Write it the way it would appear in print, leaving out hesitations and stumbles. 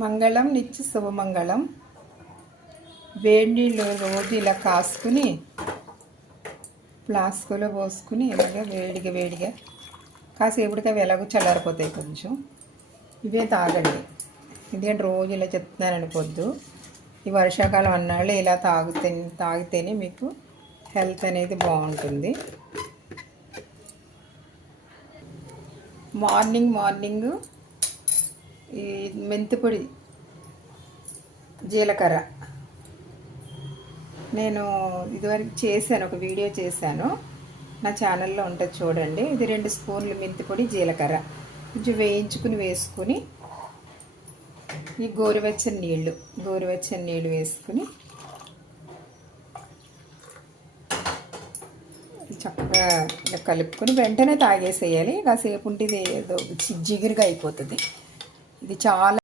మంగళం నిత్య శుభమంగళం. వేడి నీళ్ళు రోజు ఇలా కాసుకుని ఫ్లాస్కులో పోసుకుని ఇలాగ వేడిగా కాసేపటికి అవి ఎలాగో చల్లారిపోతాయి. కొంచెం ఇవే తాగండి. ఎందుకంటే రోజు ఇలా చెప్తున్నానని పొద్దు ఈ వర్షాకాలం అన్నాళ్ళు ఇలా తాగితేనే మీకు హెల్త్ అనేది బాగుంటుంది. మార్నింగ్ ఈ మెంతిపొడి, జీలకర్ర నేను ఇదివరకు చేశాను, ఒక వీడియో చేశాను, నా ఛానల్లో ఉంటుంది చూడండి. ఇది 2 స్పూన్లు మెంతిపొడి, జీలకర్ర కొంచెం వేయించుకుని వేసుకుని ఈ గోరువెచ్చని నీళ్ళు వేసుకుని చక్కగా ఇలా కలుపుకొని వెంటనే తాగేసేయాలి. కాసేపు ఉంటే ఇది ఏదో జిగురుగా అయిపోతుంది. ఇది చాలా